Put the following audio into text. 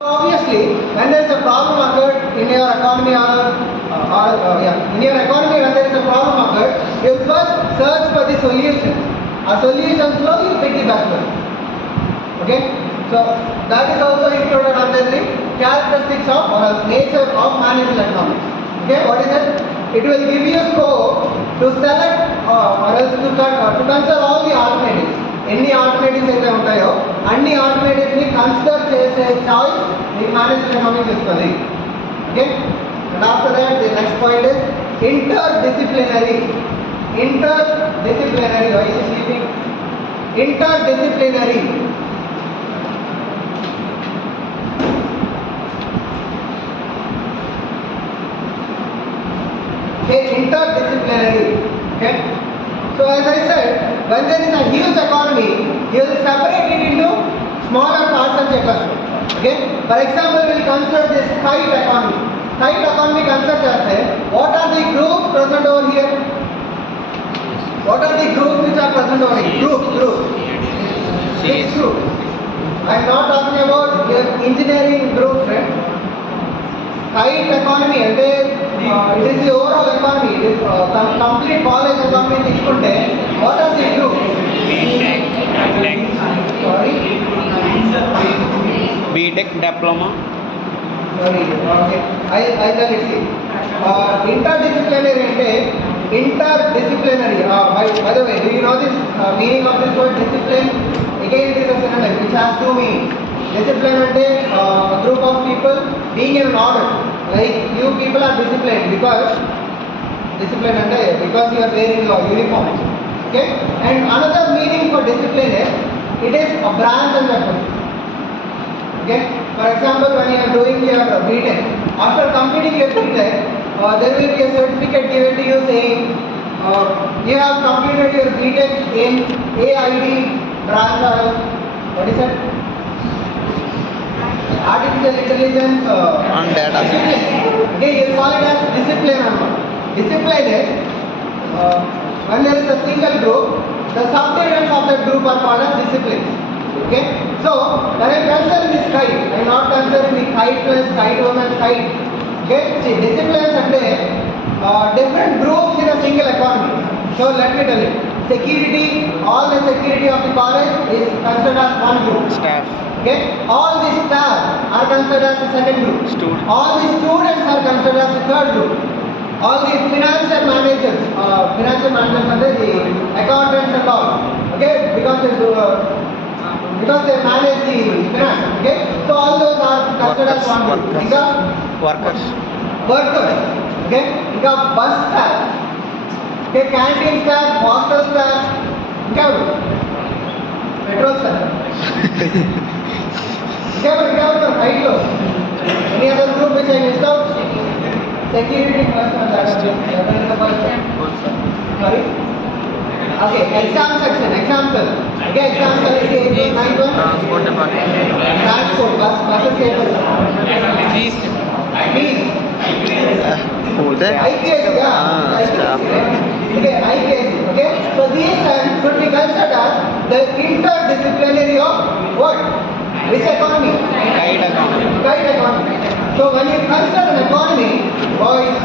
Obviously, when there is a problem occurred in your economy in your economy, when there is a problem occurred, you first search for the solution. A solution flow, you pick the best one. Okay? So that is also included under the characteristics of or nature of managerial economics. Okay? What is it? It will give you scope to select or else to consider all the alternatives. ఎన్ని alternatives అయితే ఉంటాయో అన్ని alternatives ని consider చేసే చాయిస్ మీకు management economics ఇస్తుంది. Okay, and after that the next point is interdisciplinary. Why is sleeping? Interdisciplinary. Interdisciplinary. Okay. So as I said, when there is a huge economy, you will separate it into smaller parts of the economy. Okay. For example, we will consider this kite economy. Kite economy consider charte. What are the groups present over here? What are the groups which are present over here? Groups. Six groups. I am not talking about engineering groups, right? Kite economy అంటే it is the overall economy. It is complete college economy తీసుకుంటే what are the groups? Sorry? B.Tech diploma. Sorry. Okay. I tell it see. Interdisciplinary అంటే interdisciplinary. By the way, do you know this meaning of this word discipline? Again, it is a synonym which has two meanings. Discipline అంటే a group of people being in an order. Like you people are disciplined because you are wearing your uniform. Okay, and another meaning for discipline is it is a branch and method. Okay, for example, when you are doing your B.Tech, after completing your B.Tech, there will be a certificate given to you saying you have completed your B.Tech in AID branch or what is it? Artificial intelligence And data discipline. Okay, you call it as discipline. Discipline is when there is a single group, the subdivisions of that group are called as discipline. Okay, so when I consider this kite, I am not considering the kite plus kite one and kite. Okay, see, disciplines are different groups in a single economy. So let me tell you, security, all the security of the college is considered as one group. Staff. Okay, all the staff are considered as the second group. All the students are considered as the third group. All the financial managers under the accountants and all. Okay, because they manage the finance. Okay, so all those are considered as one group. Workers. Okay, bus staff. Okay, canteen staff, hostel staff. Okay, petrol staff. Any other group which I missed out? Security person. Sorry? Okay, exam section. Okay, exam section is 9-1. Transport department. Transport, buses cables. Fees. IKS, Staff. Okay, IKS. Okay, so these terms should be considered as the interdisciplinary of what? Which economy? Kite economy. So when you consider an economy, boys,